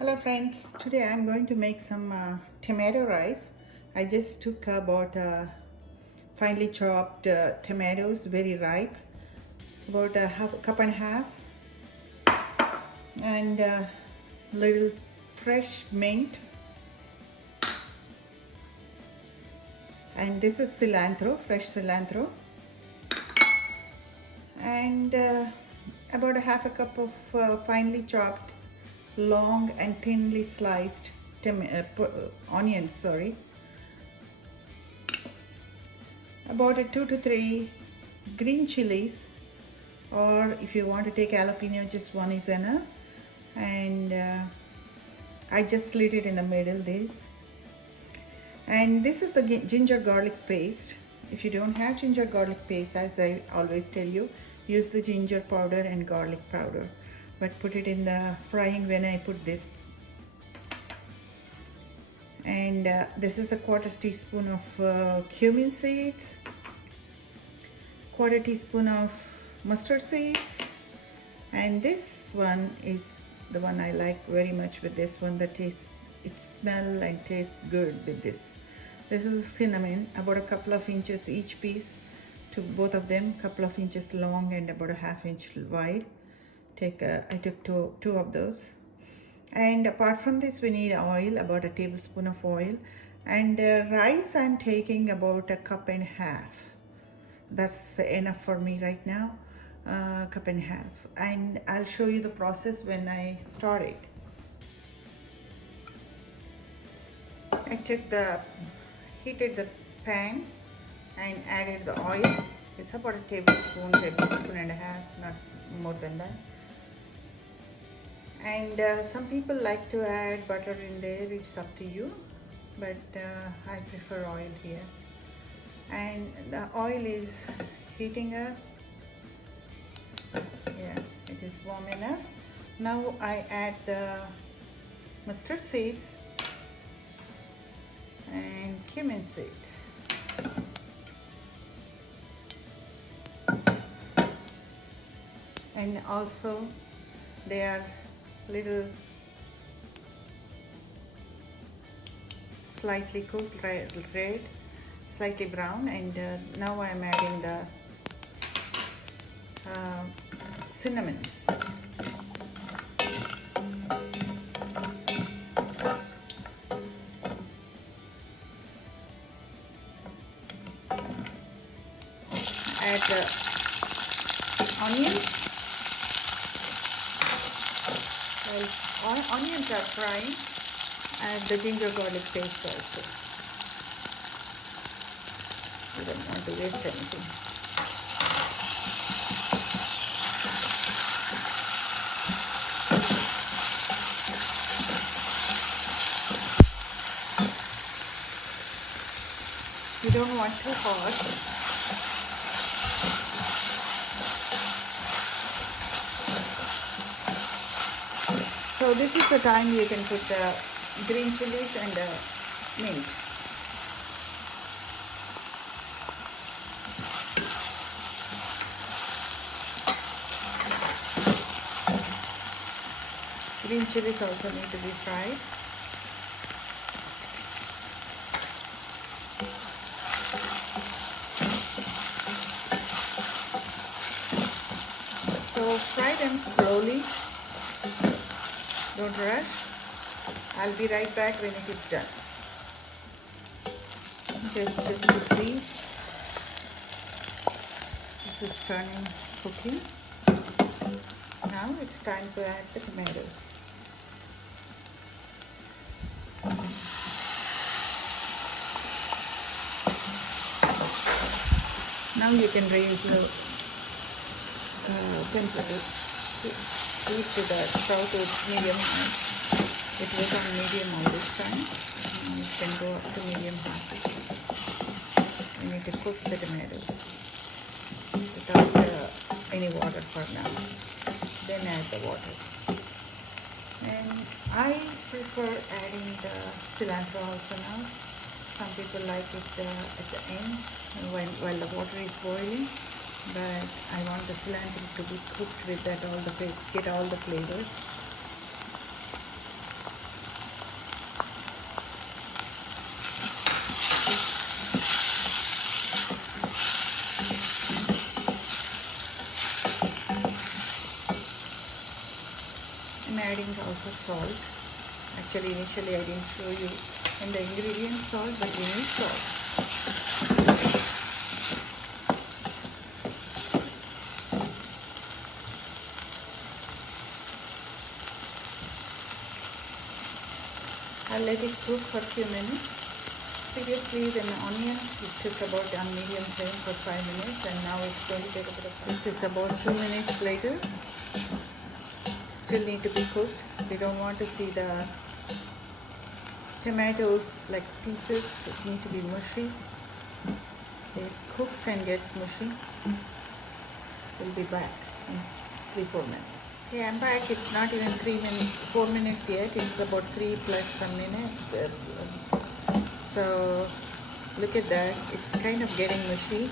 Hello friends, today I'm going to make some tomato rice. I just took about finely chopped tomatoes, very ripe, about a cup and a half, and little fresh mint, and this is cilantro, fresh cilantro, and about a half a cup of finely chopped long and thinly sliced onions, sorry, about a 2 to 3 green chilies, or if you want to take jalapeno, just one is enough. And I just slit it in the middle, this. And this is the ginger garlic paste. If you don't have ginger garlic paste, as I always tell you, use the ginger powder and garlic powder, but put it in the frying when I put this. And this is a quarter teaspoon of cumin seeds, quarter teaspoon of mustard seeds, and this one is the one I like very much. With this one, that is, it smells and tastes good with this. This is cinnamon, about a couple of inches each piece, to both of them, couple of inches long and about a ½ inch wide. I took two of those. And apart from this, we need oil, about a tablespoon of oil, and rice I'm taking about a cup and a half. That's enough for me right now, cup and a half. And I'll show you the process when I start it. I heated the pan and added the oil. It's about a tablespoon and a half, not more than that. And some people like to add butter in there, it's up to you, but I prefer oil here. And the oil is heating up. Yeah, it is warm enough. Now I add the mustard seeds and cumin seeds. And also they are little slightly cooked, red, slightly brown. And now I'm adding the cinnamon. Add the onions. While onions are frying, add the ginger garlic paste also. I don't want to waste anything. You don't want too hot. So this is the time you can put the green chilies and the mint. Green chilies also need to be fried. So fry them slowly. Don't rush. I'll be right back when it is done. Just to see. This is turning cooking. Now it's time to add the tomatoes. Now you can raise the temperature. Heat to the stove to medium high. It was on medium all this time. It can go up to medium high. We need to cook the tomatoes without any water for now. Then add the water. And I prefer adding the cilantro also now. Some people like it at the end while the water is boiling. But I want the cilantro to be cooked with that, get all the flavors. adding also salt. Actually, initially I didn't show you in the ingredients salt, but we need salt. I'll let it cook for a few minutes. Previously, when the onion, it took about on medium flame for 5 minutes, and now it's going to take a bit of time. This is about 2 minutes later. Still need to be cooked. We don't want to see the tomatoes like pieces. It need to be mushy. It cooks and gets mushy. We'll be back in 3-4 minutes. Okay, I'm back. It's not even 4 minutes yet. It's about 3 plus some minutes. So look at that. It's kind of getting mushy,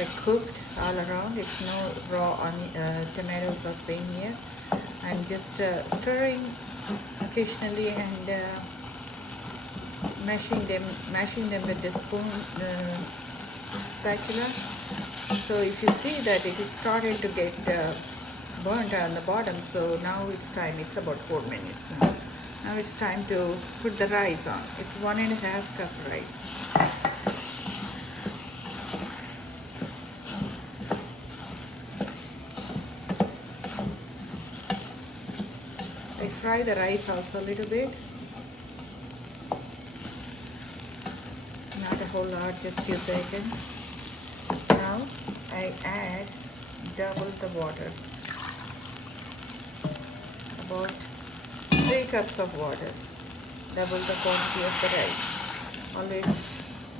like cooked all around. It's no raw tomatoes or staying here. I'm just stirring occasionally and mashing them with the spoon spatula. So if you see that it is starting to get burnt on the bottom, so now it's time. It's about 4 minutes now. Now it's time to put the rice on. It's 1.5 cup rice. I fry the rice also a little bit. Not a whole lot, just few seconds. Now I add double the water. About 3 cups of water, double the quantity of the rice. Always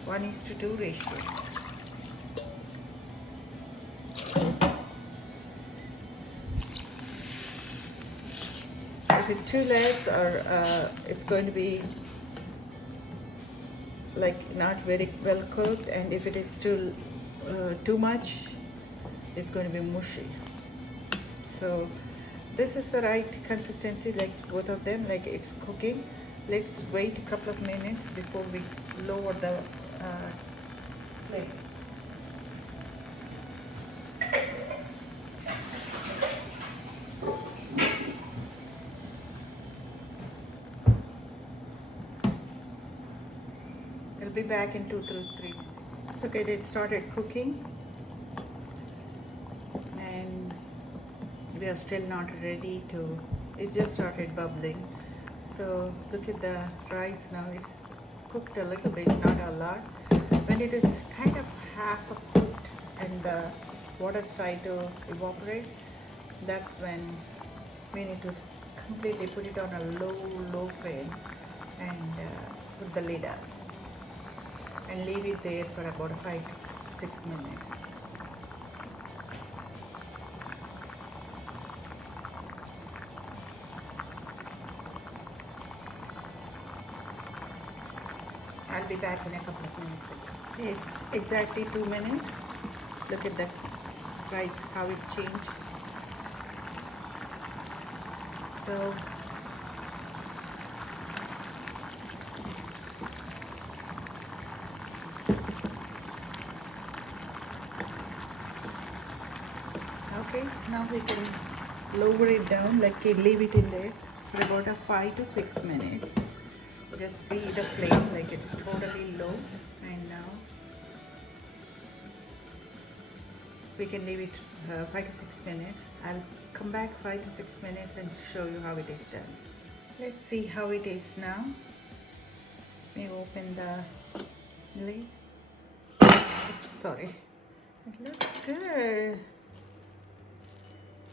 1:2 ratio. If it's too less, or it's going to be like not very well cooked, and if it is too much, it's going to be mushy. So this is the right consistency, like both of them, like it's cooking. Let's wait a couple of minutes before we lower the flame. I'll be back in 2 to 3 minutes. Okay, it started cooking. We are still not ready to, it just started bubbling. So look at the rice now. It's cooked a little bit, not a lot. When it is kind of half cooked and the water starts to evaporate, that's when we need to completely put it on a low flame and put the lid up and leave it there for about 5 to 6 minutes. I'll be back in a couple of minutes. It's exactly 2 minutes. Look at the rice, how it changed. So okay, now we can lower it down, like leave it in there for about a 5 to 6 minutes. Just see the flame, like it's totally low, and now we can leave it 5 to 6 minutes. I'll come back 5 to 6 minutes and show you how it is done. Let's see how it is now. Let me open the lid. Oops, sorry. It looks good.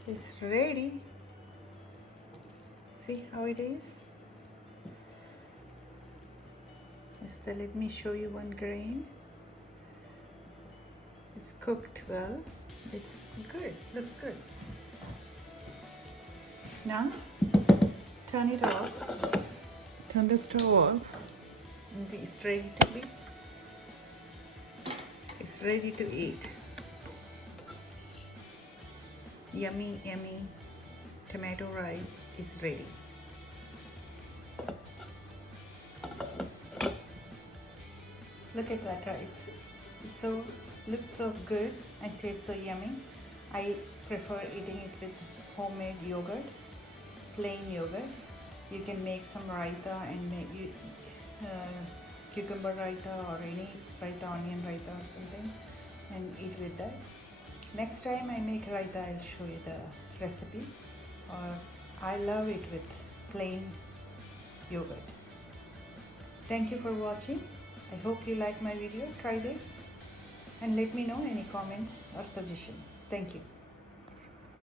It's ready. See how it is? So let me show you one grain. It's cooked well. It's good. Looks good. Now turn it off. Turn the stove off. And it's ready to be. It's ready to eat. Yummy, yummy tomato rice is ready. Look at that rice. So looks so good and tastes so yummy. I prefer eating it with homemade yogurt. plain yogurt. You can make some raita and make you cucumber raita or any raita, onion raita or something, and eat with that. Next time I make raita, I'll show you the recipe. Or I love it with plain yogurt. Thank you for watching. I hope you like my video. Try this and let me know any comments or suggestions. Thank you.